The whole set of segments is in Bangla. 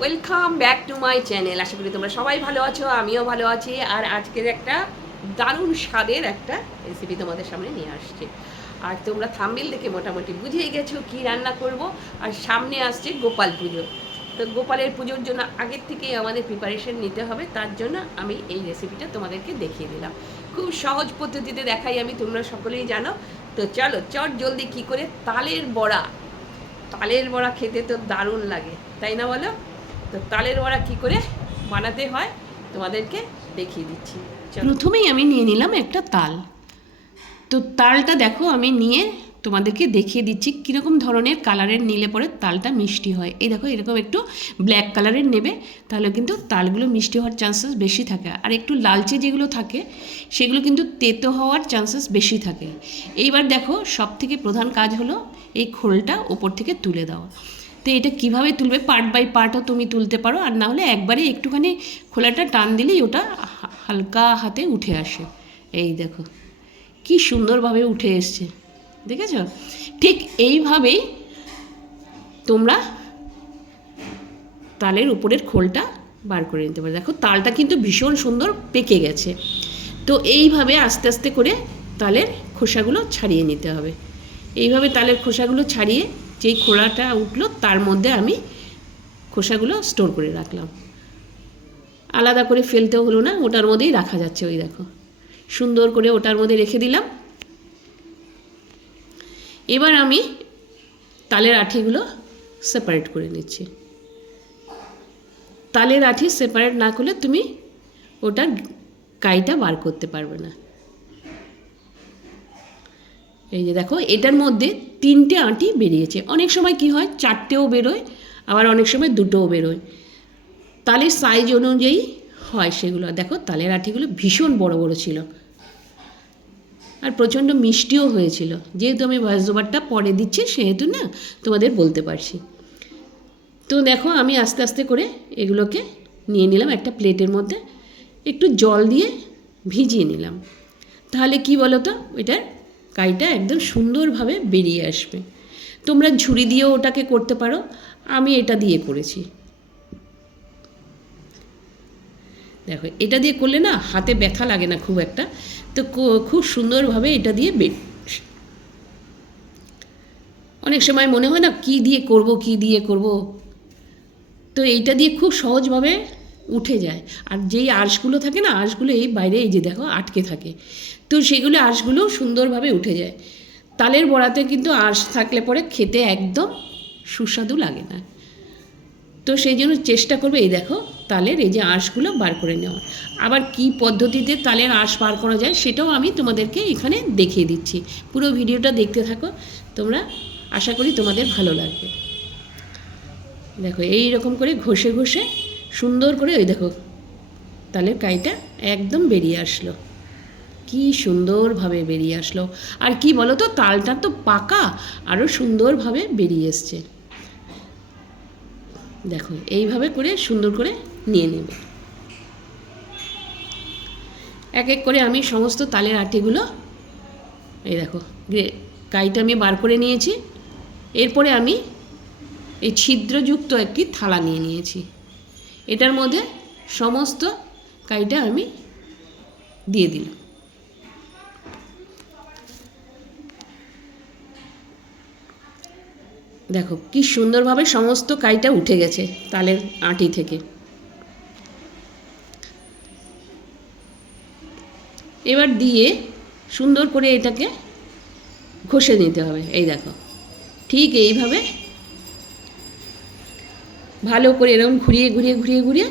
Welcome back to my channel আশা করি তোমরা সবাই ভালো আছো, আমিও ভালো আছি। আর আজকের একটা দারুণ স্বাদের একটা রেসিপি তোমাদের সামনে নিয়ে আসছে। আর তোমরা থাম্বিল দেখে মোটামুটি বুঝেই গেছো কি রান্না করব। আর সামনে আসছে গোপাল পুজো। তো গোপালের পুজোর জন্য আগের থেকেই আমাদের প্রিপারেশন নিতে হবে, তার জন্য আমি এই রেসিপিটা তোমাদেরকে দেখিয়ে দিলাম। খুব সহজ পদ্ধতিতে দেখাই আমি, তোমরা সকলেই জানো। তো চলো, চট জলদি কি করে তালের বড়া। তালের বড়া খেতে তো দারুণ লাগে, তাই না বলো? তো তালের বড়া কি করে বানাতে হয় তোমাদেরকে দেখিয়ে দিচ্ছি। প্রথমেই আমি নিয়ে নিলাম একটা তাল। তো তালটা দেখো, আমি নিয়ে তোমাদেরকে দেখিয়ে দিচ্ছি কীরকম ধরনের কালারের নিলে পরে তালটা মিষ্টি হয়। এই দেখো, এরকম একটু ব্ল্যাক কালারের নেবে, তাহলে কিন্তু তালগুলো মিষ্টি হওয়ার চান্সেস বেশি থাকে। আর একটু লালচে যেগুলো থাকে, সেগুলো কিন্তু তেতো হওয়ার চান্সেস বেশি থাকে। এইবার দেখো সব থেকে প্রধান কাজ হলো এই খোলটা ওপর থেকে তুলে দেওয়া তো এটা কীভাবে তুলবে? পার্ট বাই পার্টও তুমি তুলতে পারো। আর না হলে একবারে একটুখানি খোলাটা টান দিলেই ওটা হালকা হাতে উঠে আসে। এই দেখো, কি সুন্দরভাবে উঠে এসছে। দেখেছ? ঠিক এইভাবেই তোমরা তালের উপরের খোলটা বার করে নিতে পারো। দেখো, তালটা কিন্তু ভীষণ সুন্দর পেকে গেছে। তো এইভাবে আস্তে আস্তে করে তালের খোসাগুলো ছাড়িয়ে নিতে হবে। এইভাবে তালের খোসাগুলো ছাড়িয়ে যেই খোলাটা উঠল, তার মধ্যে আমি খোসাগুলো স্টোর করে রাখলাম। আলাদা করে ফেলতেও হলো না, ওটার মধ্যেই রাখা যাচ্ছে ওই দেখো। সুন্দর করে ওটার মধ্যে রেখে দিলাম। এবার আমি তালের আঠিগুলো সেপারেট করে নিচ্ছি। তালের আঠি সেপারেট না করলে তুমি ওটার কাইটা বার করতে পারবে না। এই যে দেখো, এটার মধ্যে তিনটে আঁটি বেরিয়েছে। অনেক সময় কি হয়, চারটেও বেরোয়, আবার অনেক সময় দুটোও বেরোয়। তালের সাইজ অনুযায়ী হয় সেগুলো। দেখো, তালের আঁটিগুলো ভীষণ বড় বড় ছিল। আর প্রচণ্ড মিষ্টিও হয়েছিল। যেহেতু আমি ভয়েস ওভারটা পরে দিচ্ছি, সেহেতু না তোমাদের বলতে পারছি। তো দেখো, আমি আস্তে আস্তে করে এগুলোকে নিয়ে নিলাম একটা প্লেটের মধ্যে। একটু জল দিয়ে ভিজিয়ে নিলাম। তাহলে কি বলো তো ওইটার কাইটা একদম সুন্দরভাবে বেরিয়ে আসবে। তোমরা ঝুড়ি দিয়েও ওটাকে করতে পারো, আমি এটা দিয়ে করেছি। দেখো, এটা দিয়ে করলে না হাতে ব্যথা লাগে না খুব একটা, তো খুব সুন্দরভাবে এটা দিয়ে বের অনেক সময় মনে হয় না কি দিয়ে করব, কি দিয়ে করব? তো এইটা দিয়ে খুব সহজভাবে উঠে যায়। আর যেই আঁশগুলো থাকে না, আঁশগুলো এই বাইরে এই যে দেখো আটকে থাকে। তো সেগুলো আঁশগুলো সুন্দরভাবে উঠে যায়। তালের বড়াতে কিন্তু আঁশ থাকলে পরে খেতে একদম সুস্বাদু লাগে না। তো সেই জন্য চেষ্টা করবে, এই দেখো তালের এই যে আঁশগুলো বার করে নেওয়া আবার কি পদ্ধতিতে তালের আঁশ বার করা যায় সেটাও আমি তোমাদেরকে এখানে দেখিয়ে দিচ্ছি। পুরো ভিডিওটা দেখতে থাকো, তোমরা আশা করি তোমাদের ভালো লাগবে। দেখো এই রকম করে ঘষে ঘষে সুন্দর করে ওই দেখো, তালের কাইটা একদম বেরিয়ে আসলো। কি সুন্দরভাবে বেরিয়ে আসলো। আর কি বলো তো তালটা তো পাকা আরও সুন্দরভাবে বেরিয়ে এসছে। দেখো, এইভাবে করে সুন্দর করে নিয়ে নেবে। এক এক করে আমি সমস্ত তালের আটিগুলো, এই দেখো কাইটা আমি বার করে নিয়েছি। এরপরে আমি এই ছিদ্রযুক্ত একটি থালা নিয়ে নিয়েছি। এটার মধ্যে সমস্ত কাইটা আমি দিয়ে দিলাম। দেখো, কি সুন্দরভাবে সমস্ত কাইটা উঠে গেছে তালের আঁটি থেকে। এবার দিয়ে সুন্দর করে এটাকে ঘষে নিতে হবে। এই দেখো, ঠিক এইভাবে ভালো করে এরকম ঘুরিয়ে ঘুরিয়ে ঘুরিয়ে ঘুরিয়ে।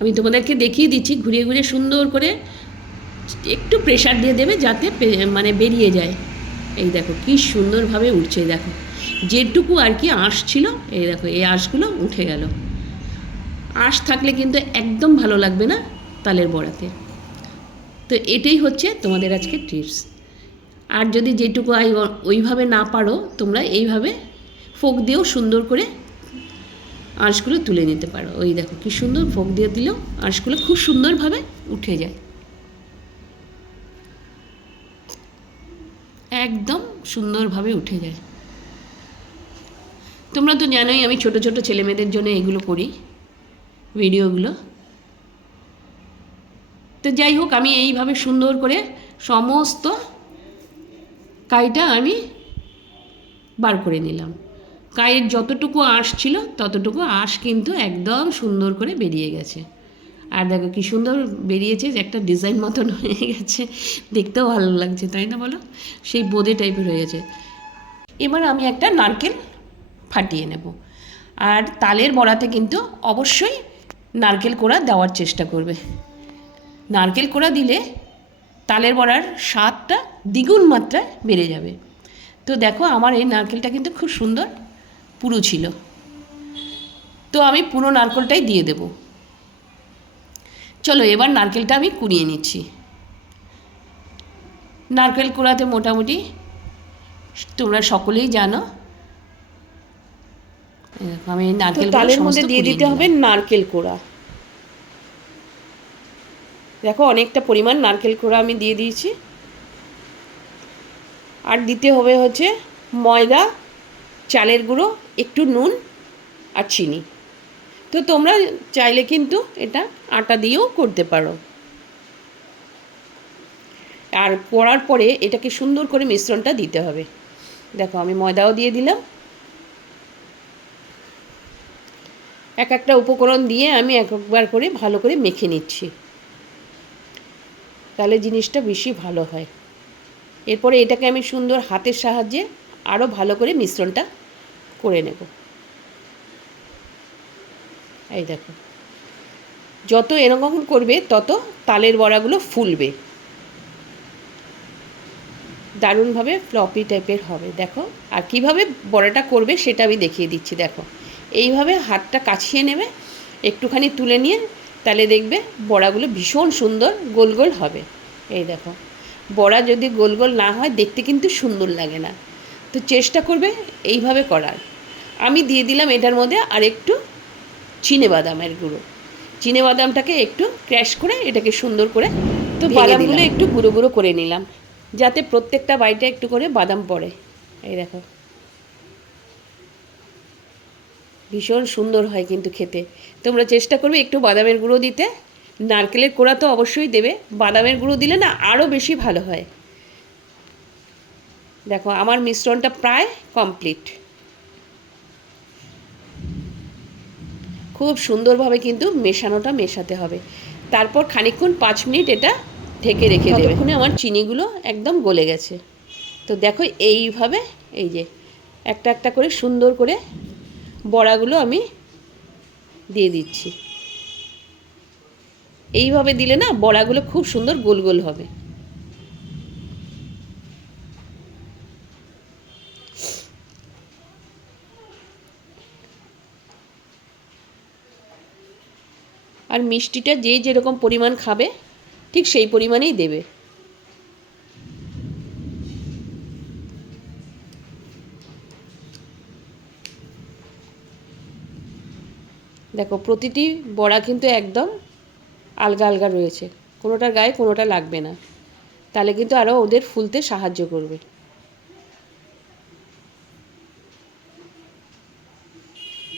আমি তোমাদেরকে দেখিয়ে দিচ্ছি, ঘুরিয়ে ঘুরিয়ে সুন্দর করে একটু প্রেশার দিয়ে দেবে যাতে মানে বেরিয়ে যায়। এই দেখো কি সুন্দরভাবে উঠছে দেখো। যেটুকু আর কি আঁশ ছিল, এই দেখো, এই আঁশগুলো উঠে গেল। আঁশ থাকলে কিন্তু একদম ভালো লাগবে না তালের বড়াতে। তো এটাই হচ্ছে তোমাদের আজকে টিপস আর যদি যেটুকু ওইভাবে না পারো, তোমরা এইভাবে ফোক দিয়েও সুন্দর করে আঁশগুলো তুলে নিতে পারো। ওই দেখো কি সুন্দর ফোক দিয়ে দিলেও আঁশগুলো খুব সুন্দরভাবে উঠে যায়। একদম সুন্দরভাবে উঠে যায়। তোমরা তো জানোই আমি ছোট ছোট ছেলে মেয়েদের জন্য এগুলো করি, ভিডিওগুলো। তো যাই হোক, আমি এইভাবে সুন্দর করে সমস্ত কাইটা আমি বার করে নিলাম। কায়ের যতটুকু আঁশ ছিল, ততটুকু আঁশ কিন্তু একদম সুন্দর করে বেরিয়ে গেছে। আর দেখো কি সুন্দর বেরিয়েছে যে একটা ডিজাইন মতন হয়ে গেছে। দেখতেও ভালো লাগছে, তাই না বলো? সেই বোঁদে টাইপের হয়ে গেছে। এবার আমি একটা নারকেল ফাটিয়ে নেব। আর তালের বড়াতে কিন্তু অবশ্যই নারকেল কোড়া দেওয়ার চেষ্টা করবে। নারকেল কোড়া দিলে তালের বড়ার স্বাদটা দ্বিগুণ মাত্রায় বেড়ে যাবে। তো দেখো আমার এই নারকেলটা কিন্তু খুব সুন্দর পুরো ছিল। তো আমি পুরো নারকেলটাই দিয়ে দেব। চলো এবার নারকেলটা আমি কুড়িয়ে নিচ্ছি। নারকেল কুড়াতে মোটামুটি তোমরা সকলেই জানো। আমি নারকেল তালের মধ্যে দিয়ে দিতে হবে নারকেল কোড়া। দেখো, অনেকটা পরিমাণ নারকেল কোড়া আমি দিয়ে দিয়েছি। আর দিতে হবে হচ্ছে ময়দা, চালের গুঁড়ো, একটু নুন আর চিনি। তো তোমরা চাইলে কিন্তু এটা আটা দিয়েও করতে পারো। আর করার পরে এটাকে সুন্দর করে মিশ্রণটা দিতে হবে। দেখো, আমি ময়দাও দিয়ে দিলাম। এক একটা উপকরণ দিয়ে আমি এক একবার করে ভালো করে মেখে নিচ্ছি। তাহলে জিনিসটা বেশি ভালো হয়। এরপরে এটাকে আমি সুন্দর হাতের সাহায্যে আরও ভালো করে মিশ্রণটা করে নেব। এই দেখো। যত এরকম করবে, তত তালের বড়াগুলো ফুলবে। দারুণভাবে ফ্লপি টাইপের হবে। দেখো, আর কীভাবে বড়াটা করবে সেটা আমি দেখিয়ে দিচ্ছি। দেখো, এইভাবে হাতটা কাছিয়ে নেবে, একটুখানি তুলে নিয়ে তাহলে দেখবে বড়াগুলো ভীষণ সুন্দর গোল গোল হবে। এই দেখো বড়া যদি গোল গোল না হয় দেখতে কিন্তু সুন্দর লাগে না। তো চেষ্টা করবে এইভাবে করার। আমি দিয়ে দিলাম এটার মধ্যে আর একটু চিনে বাদামের গুঁড়ো। চিনে বাদামটাকে একটু ক্র্যাশ করে এটাকে সুন্দর করে তো বাদামগুলো একটু গুঁড়ো গুঁড়ো করে নিলাম যাতে প্রত্যেকটা বাড়িটা একটু করে বাদাম পড়ে। এই দেখো ভীষণ সুন্দর হয় কিন্তু খেতে। তোমরা চেষ্টা করবে একটু বাদামের গুঁড়ো দিতে। নারকেলের কোড়া তো অবশ্যই দেবে। বাদামের গুঁড়ো দিলে না আরও বেশি ভালো হয়। দেখো আমার মিশ্রণটা প্রায় কমপ্লিট। খুব সুন্দরভাবে কিন্তু মেশানোটা মেশাতে হবে। তারপর খানিকক্ষণ পাঁচ মিনিট এটা ঢেকে রেখে দেবে। ততক্ষণে আমার চিনিগুলো একদম গলে গেছে। তো দেখো এইভাবে এই যে একটা একটা করে সুন্দর করে বড়াগুলো আমি দিয়ে দিচ্ছি। এইভাবে দিলে না বড়াগুলো খুব সুন্দর গোল গোল হবে। আর মিষ্টিটা যে যেরকম পরিমাণ খাবে, ঠিক সেই পরিমাণেই দেবে। দেখো, প্রতিটি বড়া কিন্তু একদম আলগা আলগা রয়েছে। কোনোটার গায়ে কোনোটা লাগবে না। তাহলে কিন্তু আরও ওদের ফুলতে সাহায্য করবে।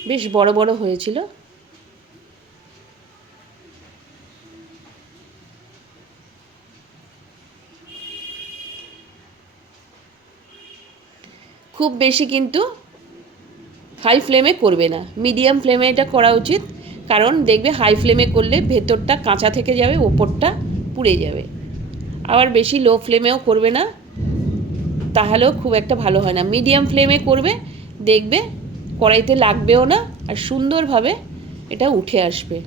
বেশ বড় বড় হয়েছিল। খুব বেশি কিন্তু হাই ফ্লেমে করবে না। মিডিয়াম ফ্লেমে এটা করা উচিত, কারণ দেখবে হাই ফ্লেমে করলে ভেতরটা কাঁচা থেকে যাবে, ওপরটা পুড়ে যাবে। আবার বেশি লো ফ্লেমেও করবে না, তাহলেও খুব একটা ভালো হয় না। মিডিয়াম ফ্লেমে করবে, দেখবে কড়াইতে লাগবেও না, আর সুন্দরভাবে এটা উঠে আসবে।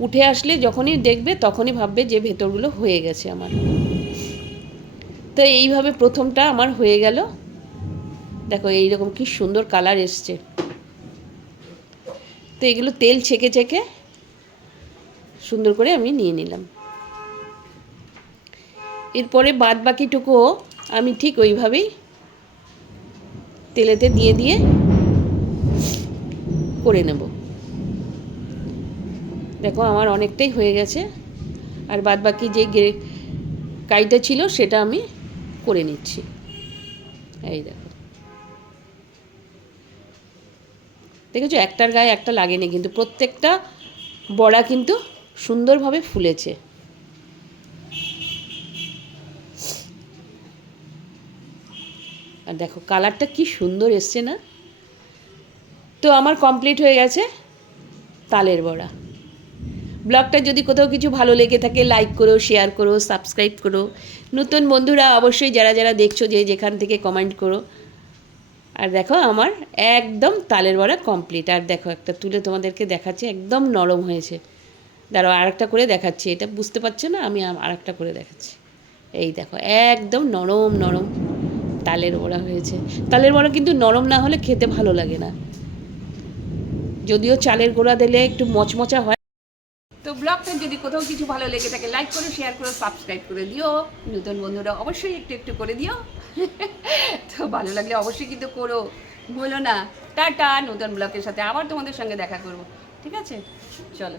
উঠে আসলে যখনই দেখবে, তখনই ভাববে যে ভেতরগুলো হয়ে গেছে আমার। তো এইভাবে প্রথমটা আমার হয়ে গেল। দেখো, এইরকম কি সুন্দর কালার এসছে। তো এগুলো তেল ছেঁকে ছেঁকে সুন্দর করে আমি নিয়ে নিলাম। এরপরে বাদ বাকিটুকুও আমি ঠিক ওইভাবেই তেলেতে দিয়ে দিয়ে করে নেব। দেখো, আমার অনেকটাই হয়ে গেছে। আর বাদ বাকি যে কাইটা ছিল, সেটা আমি করে নিচ্ছি। এই দেখো। দেখেছ? একটার গায়ে একটা লাগেনি, কিন্তু প্রত্যেকটা বড়া কিন্তু সুন্দরভাবে ফুলেছে। আর দেখো, কালারটা কি সুন্দর এসছে না? তো আমার কমপ্লিট হয়ে গেছে তালের বড়া। ব্লগটা যদি কোথাও কিছু ভালো লেগে থাকে লাইক করো শেয়ার করো সাবস্ক্রাইব করো। নতুন বন্ধুরা অবশ্যই যারা যারা দেখছ যে যেখান থেকে কমেন্ট করো আর দেখো আমার একদম তালের বড়া কমপ্লিট আর দেখো একটা তুলে তোমাদেরকে দেখাচ্ছি, একদম নরম হয়েছে। দাঁড়াও, আরেকটা করে দেখাচ্ছি। এটা বুঝতে পারছ না? আমি আরেকটা করে দেখাচ্ছি। এই দেখো, একদম নরম নরম তালের বড়া হয়েছে। তালের বড়া কিন্তু নরম না হলে খেতে ভালো লাগে না। যদিও চালের গোড়া দিলে একটু মচমচা হয় ব্লগটা যদি কোথাও কিছু ভালো লেগে থাকে লাইক করো শেয়ার করো সাবস্ক্রাইব করে দিও। নতুন বন্ধুরা অবশ্যই একটু একটু করে দিও। তো ভালো লাগলে অবশ্যই কিন্তু করো। বলো না। টাটা, নতুন ব্লগের সাথে আবার তোমাদের সঙ্গে দেখা করব। ঠিক আছে? চলো।